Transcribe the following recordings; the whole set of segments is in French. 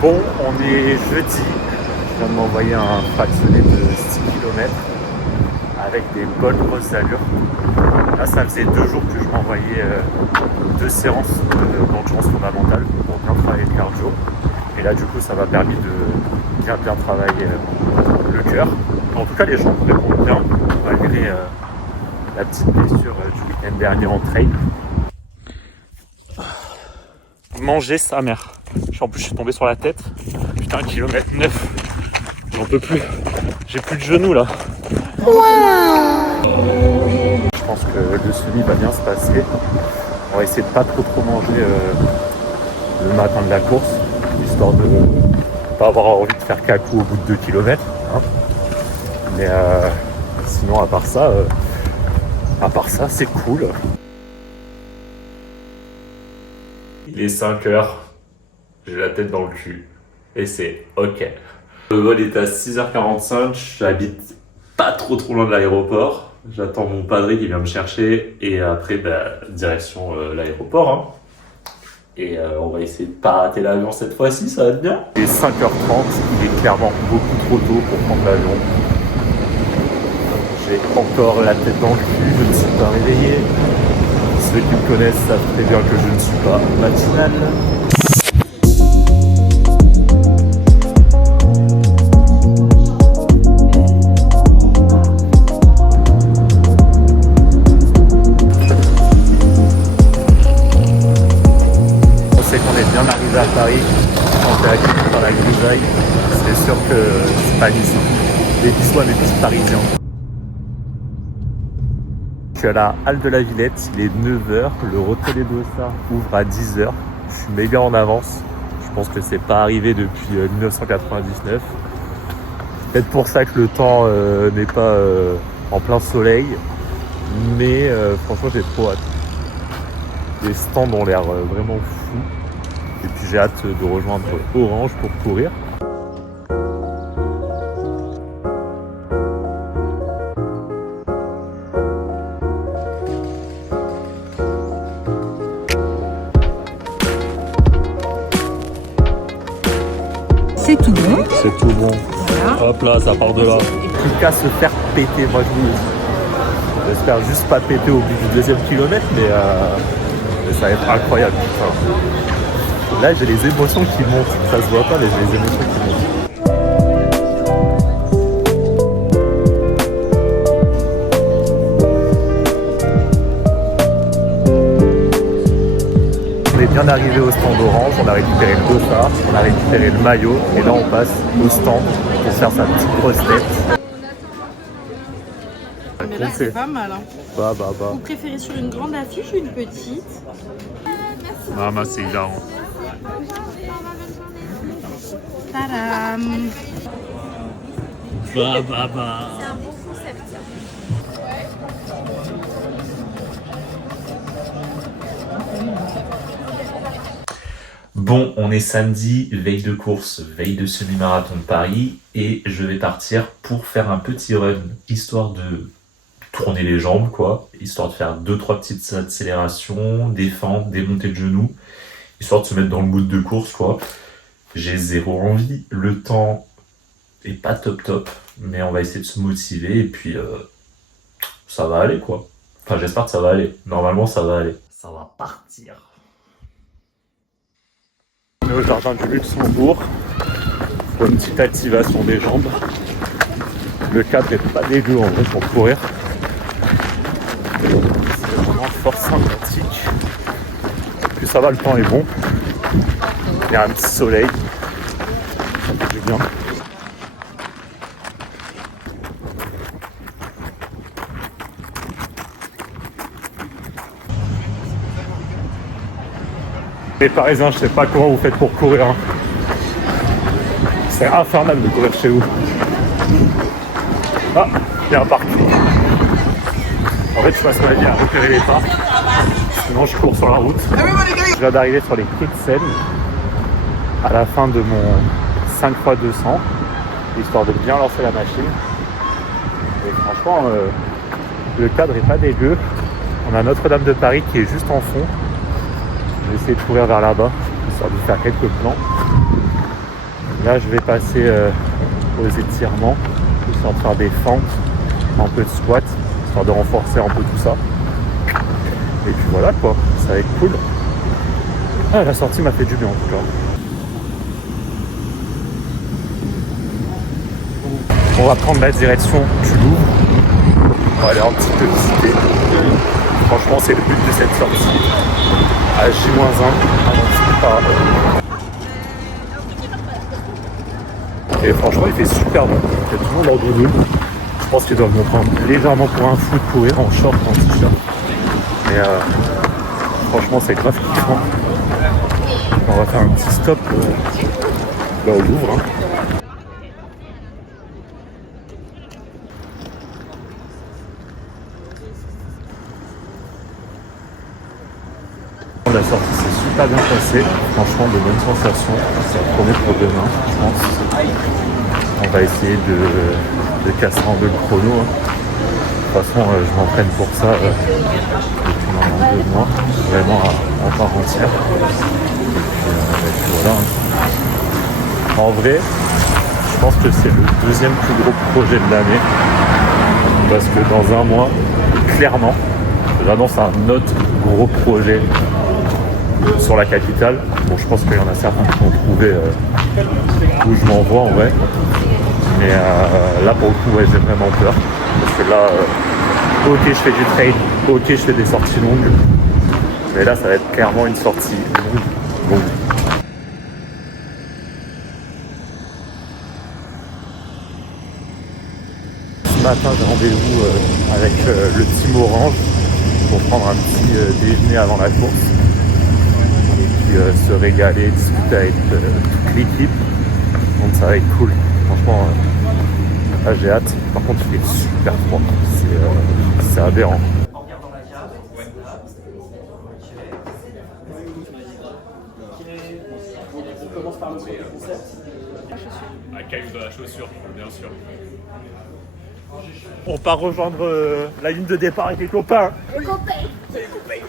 Bon, on est jeudi. Je viens de m'envoyer un fractionné de 6 km avec des bonnes grosses allures. Là, ça faisait 2 jours que je m'envoyais 2 séances d'endurance fondamentale pour bien travailler le cardio. Et là, du coup, ça m'a permis de bien travailler le cœur. En tout cas, les jambes répondent bien, malgré la petite blessure du week-end dernier en trail. Manger sa mère. En plus, je suis tombé sur la tête. Putain, 1,9 km. J'en peux plus. J'ai plus de genoux là. Je pense que le semi va bien se passer. On va essayer de pas trop manger le matin de la course, histoire de pas avoir envie de faire cacou au bout de 2 km. Hein. Mais sinon, à part ça, c'est cool. Il est 5 heures. J'ai la tête dans le cul. Et c'est ok. Le vol est à 6h45. J'habite pas trop loin de l'aéroport. J'attends mon padre qui vient me chercher. Et après, direction l'aéroport. Hein. Et on va essayer de pas rater l'avion cette fois-ci, ça va être bien. Il est 5h30. Il est clairement beaucoup trop tôt pour prendre l'avion. J'ai encore la tête dans le cul. Je ne suis pas réveillé. Ceux qui me connaissent savent très bien que je ne suis pas matinal. À Paris, quand t'es accueilli dans la grisaille, c'est sûr que c'est pas ici. Les bisous à mes petits parisiens. Je suis à la halle de la Villette, il est 9h, le Rotel des Dossards ouvre à 10h. Je suis méga en avance, je pense que c'est pas arrivé depuis 1999. C'est peut-être pour ça que le temps n'est pas en plein soleil, mais franchement j'ai trop hâte. Les stands ont l'air vraiment fous. Et puis j'ai hâte de rejoindre Orange pour courir. C'est tout bon. C'est tout bon. Voilà. Hop là, ça part de là. Plus qu'à se faire péter, moi je vous le dis. J'espère juste pas péter au bout du 2e kilomètre, mais ça va être incroyable. Enfin, là, j'ai les émotions qui montent. Ça se voit pas, mais j'ai les émotions qui montent. On est bien arrivé au stand Orange. On a récupéré le dossard, on a récupéré le maillot. Et là, on passe au stand pour faire sa petite grosse tête. Mais là, c'est pas mal. Hein. Bah. Vous préférez sur une grande affiche ou une petite? Maman, c'est hilarant. Tadam! Bah. Bon, on est samedi, veille de course, veille de semi-marathon de Paris, et je vais partir pour faire un petit run, histoire de tourner les jambes, quoi, histoire de faire 2-3 petites accélérations, des fentes, des montées de genoux, histoire de se mettre dans le mood de course, quoi. J'ai zéro envie, le temps est pas top, mais on va essayer de se motiver, et puis ça va aller, quoi. Enfin, j'espère que ça va aller. Normalement, ça va aller. Ça va partir. On est au jardin du Luxembourg pour une petite activation des jambes. Le cadre est pas dégueu en vrai pour courir. C'est vraiment fort sympathique. Puis ça va, le temps est bon. Il y a un petit soleil. Ça fait du bien. Les Parisiens, je sais pas comment vous faites pour courir. Hein. C'est infernal de courir chez vous. Ah, il y a un parc. En fait, je passe ma vie à repérer les parcs. Sinon, je cours sur la route. Je viens d'arriver sur les quais de Seine à la fin de mon 5x200, histoire de bien lancer la machine. Et franchement, le cadre est pas dégueu. On a Notre-Dame de Paris qui est juste en fond. Je vais essayer de courir vers là-bas, histoire de faire quelques plans. Là, je vais passer aux étirements, histoire de faire des fentes, un peu de squat, histoire de renforcer un peu tout ça. Et puis voilà quoi, ça va être cool. Ah, la sortie m'a fait du bien en tout cas. On va prendre la direction du Louvre. On va aller un petit peu visiter. Franchement, c'est le but de cette sortie. À J-1, avant de Et franchement, il fait super bon. Il y a tout le monde en doudoune. Je pense qu'ils doivent me prendre légèrement pour un fou de courir en short, en t-shirt. Mais franchement, c'est grave kiffant. On va faire un petit stop là au Louvre. Hein. La sortie s'est super bien passée, franchement de bonnes sensations, c'est le premier pour demain je pense. On va essayer de casser en deux le chrono. Hein. De toute façon je m'entraîne pour ça depuis maintenant 2 mois, vraiment en part entière. Et puis voilà. Hein. En vrai, je pense que c'est le deuxième plus gros projet de l'année. Parce que dans un mois, clairement, j'annonce un autre gros projet sur la capitale. Bon, je pense qu'il y en a certains qui vont trouver où je m'envoie en vrai. Mais là, pour le coup, ouais, j'ai vraiment peur. Parce que là, ok, je fais du trail, ok, je fais des sorties longues. Mais là, ça va être clairement une sortie longue. Ce matin, j'ai rendez-vous avec le team Orange pour prendre un petit déjeuner avant la course. Se régaler, discuter avec toute l'équipe. Donc ça va être cool. Franchement, là j'ai hâte. Par contre, il fait super froid. C'est aberrant. Un caillou dans la chaussure, bien sûr. On part rejoindre la ligne de départ avec les copains.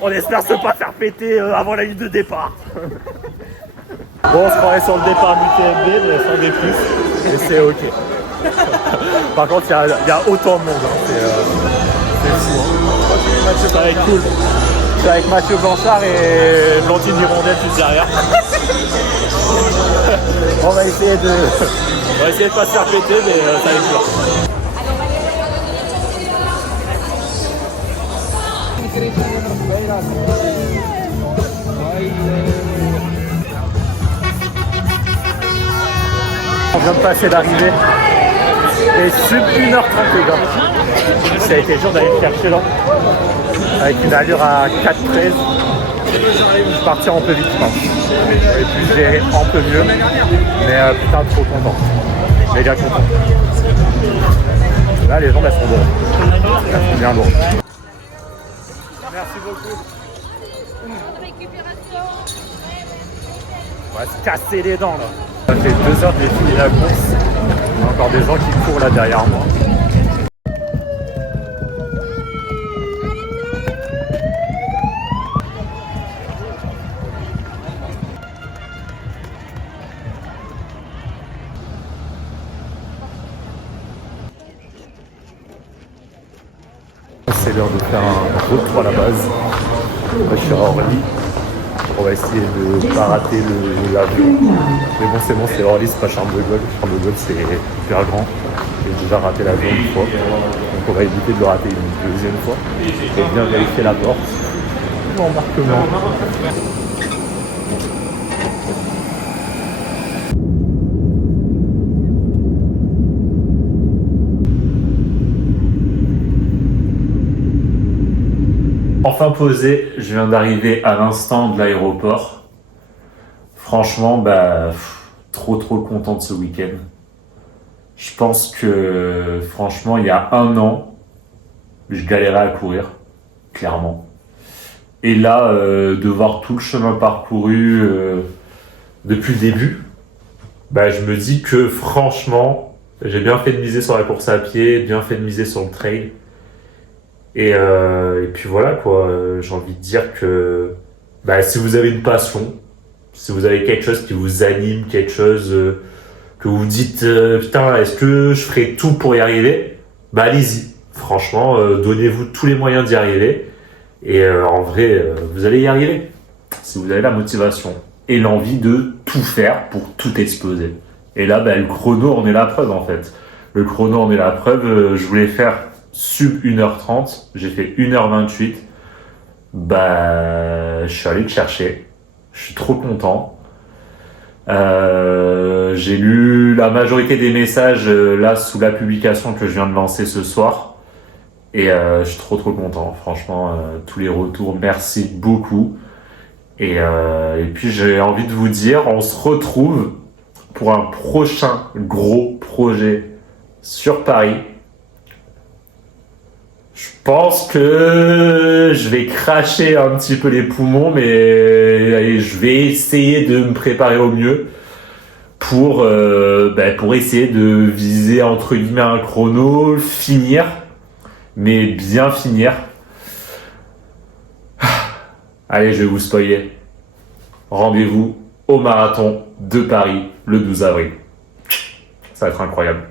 On espère se pas faire péter avant la ligne de départ. Bon, on se croirait sur le départ d'UTMB, mais sans des plus. Et c'est ok. Par contre, il y a autant de monde. Hein. C'est fou. Hein. Ça va être cool. Je suis avec Mathieu Blanchard et Blandine Hirondelle juste derrière. On va essayer de pas se faire péter, mais ça va être dur. On vient de passer l'arrivée et sub 1h30 les gars. Ça a été dur d'aller le chercher là. Avec une allure à 4,13. Je suis parti un peu vite je pense. J'aurais pu gérer un peu mieux. Mais putain trop content. Méga content. Là les jambes elles sont lourdes. Elles sont bien lourdes. Merci beaucoup. On va se casser les dents là. Ça fait 2 heures que j'ai fini la course. Il y a encore des gens qui courent là derrière moi. C'est l'heure de faire un retour à la base. Moi, je suis à Orly. On va essayer de ne pas rater l'avion. Mais bon, c'est Orly, c'est pas Charles de Gaulle. Charles de Gaulle, c'est hyper grand. J'ai déjà raté l'avion une fois. Donc on va éviter de le rater une deuxième fois. Et bien vérifier la porte. L'embarquement. Enfin posé, je viens d'arriver à l'instant de l'aéroport. Franchement, trop content de ce week-end. Je pense que, franchement, il y a 1 an, je galérais à courir, clairement. Et là, de voir tout le chemin parcouru depuis le début, je me dis que, franchement, j'ai bien fait de miser sur la course à pied, bien fait de miser sur le trail. Et puis voilà quoi, j'ai envie de dire que si vous avez une passion, si vous avez quelque chose qui vous anime, quelque chose que vous vous dites putain, est-ce que je ferai tout pour y arriver? Bah allez-y. Franchement, donnez-vous tous les moyens d'y arriver. Et en vrai, vous allez y arriver. Si vous avez la motivation et l'envie de tout faire pour tout exploser. Et là, bah, le chrono en est la preuve en fait. Le chrono en est la preuve. Je voulais faire sub 1h30. J'ai fait 1h28. Bah, je suis allé le chercher. Je suis trop content. J'ai lu la majorité des messages là sous la publication que je viens de lancer ce soir. Et je suis trop content. Franchement, tous les retours, merci beaucoup. Et puis j'ai envie de vous dire, on se retrouve pour un prochain gros projet sur Paris. Je pense que je vais cracher un petit peu les poumons, mais je vais essayer de me préparer au mieux pour essayer de viser entre guillemets un chrono, finir, mais bien finir. Allez, je vais vous spoiler. Rendez-vous au marathon de Paris le 12 avril. Ça va être incroyable.